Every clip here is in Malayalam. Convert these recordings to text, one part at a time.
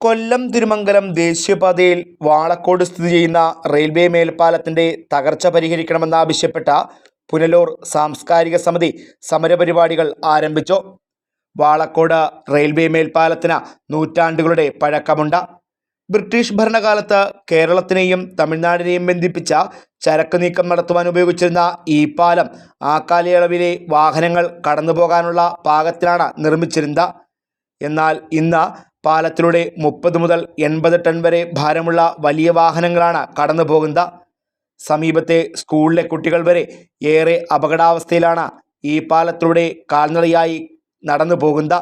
കൊല്ലം തിരുമംഗലം ദേശീയപാതയിൽ വാളക്കോട് സ്ഥിതി ചെയ്യുന്ന റെയിൽവേ മേൽപ്പാലത്തിന്റെ തകർച്ച പരിഹരിക്കണമെന്നാവശ്യപ്പെട്ട പുനലൂർ സാംസ്കാരിക സമിതി സമരപരിപാടികൾ ആരംഭിച്ചു. വാളക്കോട് റെയിൽവേ മേൽപ്പാലത്തിന് നൂറ്റാണ്ടുകളുടെ പഴക്കമുണ്ട്. ബ്രിട്ടീഷ് ഭരണകാലത്ത് കേരളത്തിനെയും തമിഴ്നാടിനെയും ബന്ധിപ്പിച്ച ചരക്ക് നീക്കം നടത്തുവാൻ ഉപയോഗിച്ചിരുന്ന ഈ പാലം ആ കാലയളവിലെ വാഹനങ്ങൾ കടന്നുപോകാനുള്ള പാകത്തിലാണ് നിർമ്മിച്ചിരുന്നത്. എന്നാൽ ഇന്ന് പാലത്തിലൂടെ മുപ്പത് മുതൽ എൺപത് ടൺ വരെ ഭാരമുള്ള വലിയ വാഹനങ്ങളാണ് കടന്നു പോകുന്നത് സമീപത്തെ സ്കൂളിലെ കുട്ടികൾ വരെ ഏറെ അപകടാവസ്ഥയിലാണ് ഈ പാലത്തിലൂടെ കാൽനടയായി നടന്നു പോകുന്നത്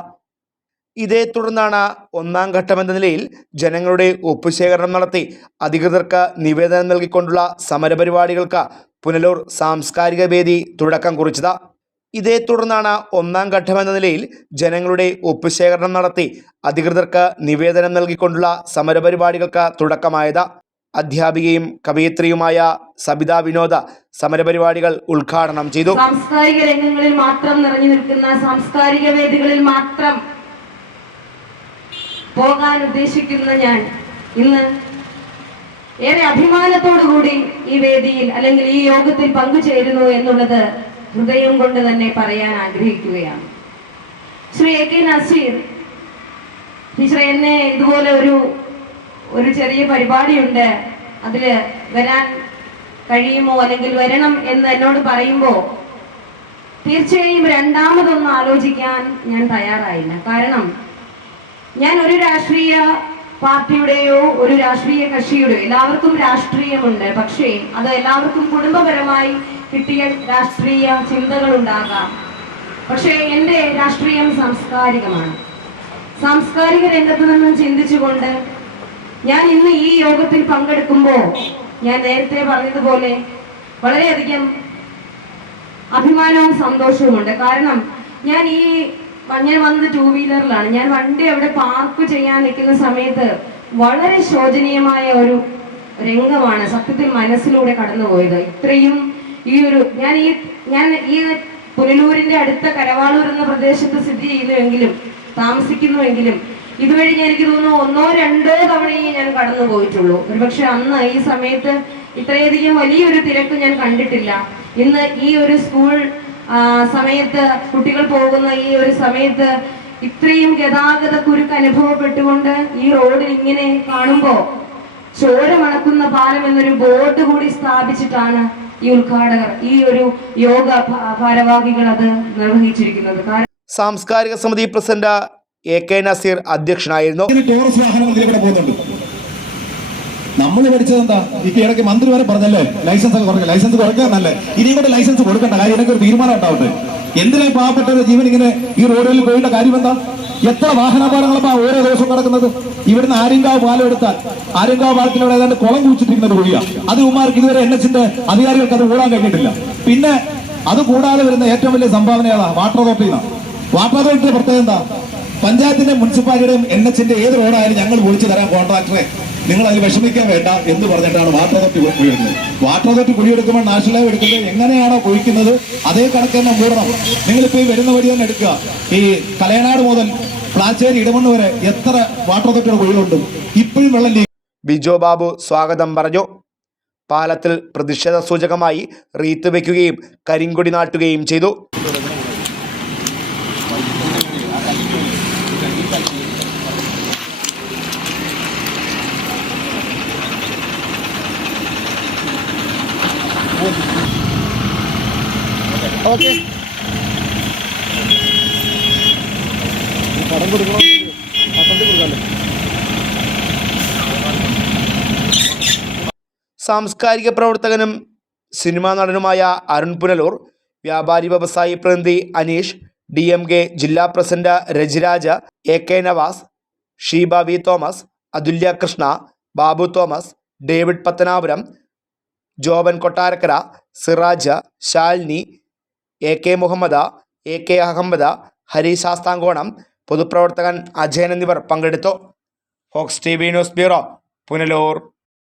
ഇതേ തുടർന്നാണ് ഒന്നാം ഘട്ടമെന്ന നിലയിൽ ജനങ്ങളുടെ ഒപ്പുശേഖരണം നടത്തി അധികൃതർക്ക് നിവേദനം നൽകിക്കൊണ്ടുള്ള സമരപരിപാടികൾക്ക് പുനലൂർ സാംസ്കാരിക വേദി തുടക്കം കുറിച്ചത്. ഇതേ തുടർന്നാണ് ഒന്നാം ഘട്ടമെന്ന നിലയിൽ ജനങ്ങളുടെ ഒപ്പുശേഖരണം നടത്തി അധികൃതർക്ക് നിവേദനം നൽകിക്കൊണ്ടുള്ള സമരപരിപാടികൾക്ക് തുടക്കമായത്. അധ്യാപികയും കവയിത്രിയുമായ സബിത വിനോദ സമരപരിപാടികൾ ഉദ്ഘാടനം ചെയ്തു. സാംസ്കാരിക രംഗങ്ങളിൽ മാത്രം നിറഞ്ഞു നിൽക്കുന്ന സാംസ്കാരിക വേദികളിൽ മാത്രം പോകാൻ ഉദ്ദേശിക്കുന്ന ഞാൻ ഇന്ന് ഏറെ അഭിമാനത്തോടു കൂടി ഈ വേദിയിൽ അല്ലെങ്കിൽ ഈ യോഗത്തിൽ പങ്കുചേരുന്നു എന്നുള്ളത് ഹൃദയം കൊണ്ട് തന്നെ പറയാൻ ആഗ്രഹിക്കുകയാണ്. Shri A K Nazeer teacher എന്നെ ഇതുപോലെ ഒരു ഒരു ചെറിയ പരിപാടിയുണ്ട്. അതിൽ വരാൻ കഴിയുമോ അല്ലെങ്കിൽ വരണം എന്ന് എന്നോട് പറയുമ്പോ തീർച്ചയായും രണ്ടാമതൊന്ന് ആലോചിക്കാൻ ഞാൻ തയ്യാറായില്ല. കാരണം ഞാൻ ഒരു രാഷ്ട്രീയ പാർട്ടിയുടെയോ ഒരു രാഷ്ട്രീയ കക്ഷിയുടെയോ എല്ലാവർക്കും രാഷ്ട്രീയമുണ്ട്. പക്ഷേ അത് എല്ലാവർക്കും കുടുംബപരമായി കിട്ടിയ രാഷ്ട്രീയ ചിന്തകൾ ഉണ്ടാകാം പക്ഷേ എന്റെ രാഷ്ട്രീയം സാംസ്കാരികമാണ്. സാംസ്കാരിക രംഗത്ത് നിന്നും ചിന്തിച്ചുകൊണ്ട് ഞാൻ ഇന്ന് ഈ യോഗത്തിൽ പങ്കെടുക്കുമ്പോൾ ഞാൻ നേരത്തെ പറഞ്ഞതുപോലെ വളരെയധികം അഭിമാനവും സന്തോഷവുമുണ്ട്. കാരണം ഞാൻ ഈ ഞാൻ വന്നത് ടൂ വീലറിലാണ് ഞാൻ വണ്ടി അവിടെ പാർക്ക് ചെയ്യാൻ നിൽക്കുന്ന സമയത്ത് വളരെ ശോചനീയമായ ഒരു രംഗമാണ് സത്യത്തിൽ മനസ്സിലൂടെ കടന്നുപോയത്. ഇത്രയും ഈ ഒരു ഞാൻ ഈ ഞാൻ ഈ പുനലൂരിന്റെ അടുത്ത കരവാളൂർ എന്ന പ്രദേശത്ത് സ്ഥിതി ചെയ്യുന്നുവെങ്കിലും താമസിക്കുന്നുവെങ്കിലും ഇതുവഴി ഞാൻ എനിക്ക് തോന്നുന്നു ഒന്നോ രണ്ടോ തവണയേ ഞാൻ കടന്നു പോയിട്ടുള്ളൂ. ഒരുപക്ഷെ അന്ന് ഈ സമയത്ത് ഇത്രയധികം വലിയൊരു തിരക്ക് ഞാൻ കണ്ടിട്ടില്ല. ഇന്ന് ഈ ഒരു സ്കൂൾ സമയത്ത് കുട്ടികൾ പോകുന്ന ഈ ഒരു സമയത്ത് ഇത്രയും ഗതാഗത കുരുക്ക് അനുഭവപ്പെട്ടുകൊണ്ട് ഈ റോഡിൽ ഇങ്ങനെ കാണുമ്പോ ചോര മണക്കുന്ന പാലം എന്നൊരു ബോർഡ് കൂടി സ്ഥാപിച്ചിട്ടാണ് ഈ ഉദ്ഘാടകർ ഈ ഒരു യോഗ ഭാരവാഹികൾ അത് നിർവഹിച്ചിരിക്കുന്നത്. സാംസ്കാരിക സമിതി പ്രസിഡന്റ് എ കെ നസീർ അധ്യക്ഷനായിരുന്നു. ഇതിന് ടൂറിസ്റ്റ് വാഹനങ്ങൾ ഇതിലൂടെ പോകുന്നുണ്ട്. നമ്മൾ പഠിച്ചത് എന്താ ഈ ഇടയ്ക്ക് മന്ത്രി വരെ പറഞ്ഞല്ലേ? ലൈസൻസ് ഒക്കെ കുറയ്ക്കുക ലൈസൻസ് കുറയ്ക്കാൻ എന്നല്ലേ ഇനി കൂടെ ലൈസൻസ് കൊടുക്കണ്ട കാര്യം ഇടയ്ക്ക് ഒരു തീരുമാനം ഉണ്ടാവട്ടെ. എന്തിനാ പാവപ്പെട്ടവരുടെ ജീവൻ ഇങ്ങനെ ഈ റോഡുകളിൽ പോയിട്ട് കാര്യം എന്താ? എത്ര വാഹനാപകടങ്ങളാ ഓരോ ദിവസവും നടക്കുന്നത്? ഇവിടുന്ന് ആര്യങ്കാവ് പാലം എടുത്താൽ ആര്യങ്കാവ് പാലത്തിനോട് ഏതാണ്ട് കുളം കുഴിച്ചിട്ടിരിക്കുന്ന ഒരു കുഴിയാ. അത് ഉമാർക്ക് ഇതുവരെ എൻ എച്ചിന്റെ അധികാരികൾക്ക് അത് കൂടാൻ കഴിഞ്ഞിട്ടില്ല. പിന്നെ അത് കൂടാതെ വരുന്ന ഏറ്റവും വലിയ സംഭാവന ഏതാ? വാട്ടർ അതോറിറ്റിന്നാണ് വാട്ടർ അതോറിറ്റിയുടെ പ്രത്യേകത എന്താ? പഞ്ചായത്തിന്റെ മുനിസിപ്പാലിറ്റിയുടെയും എൻ എച്ചിന്റെ ഏത് റോഡായാലും ഞങ്ങൾ വിളിച്ചു തരാം കോൺട്രാക്ടറെ. നിങ്ങൾ അതിൽ വിഷമിക്കാൻ വേണ്ട എന്ന് പറഞ്ഞിട്ടാണ് വാട്ടർ അതോറിറ്റി കുഴിയെടുക്കുന്നത്. വാട്ടർ അതോറിറ്റി കുഴിയെടുക്കുമ്പോൾ നാഷണൽ ലൈവ് എടുക്കുന്നത് എങ്ങനെയാണോ കുഴിക്കുന്നത് അതേ കണക്ക് തന്നെ മൂടണം നിങ്ങളിപ്പോൾ ഈ വരുന്ന വഴി തന്നെ എടുക്കുക. ഈ കലയനാട് മുതൽ പ്ലാച്ചേരി ഇടമണ്ണ് വരെ എത്ര വാട്ടർ അതോറിറ്റിയുടെ കുഴികളുണ്ട്? ഇപ്പോഴും വെള്ളം ബിജോ ബാബു സ്വാഗതം പറഞ്ഞു. പാലത്തിൽ പ്രതിഷേധ സൂചകമായി റീത്ത് വയ്ക്കുകയും കരിങ്കൊടി നാട്ടുകയും ചെയ്തു. ഓക്കെ. സാംസ്കാരിക പ്രവർത്തകനും സിനിമാ നടനുമായ അരുൺ പുനലൂർ വ്യാപാരി വ്യവസായി പ്രതിനിധി അനീഷ് ഡി എം കെ ജില്ലാ president Rajiraja A K Navas Sheeba V Thomas Athulya Krishna Babu Thomas David Pathanapuram Joban Kottarakkara Siraja Shalini A K Muhammad A K Ahammed Hari Sasthamkonam പൊതുപ്രവർത്തകൻ അജയൻ എന്നിവർ പങ്കെടുത്തു. Fox T V news bureau Punalur.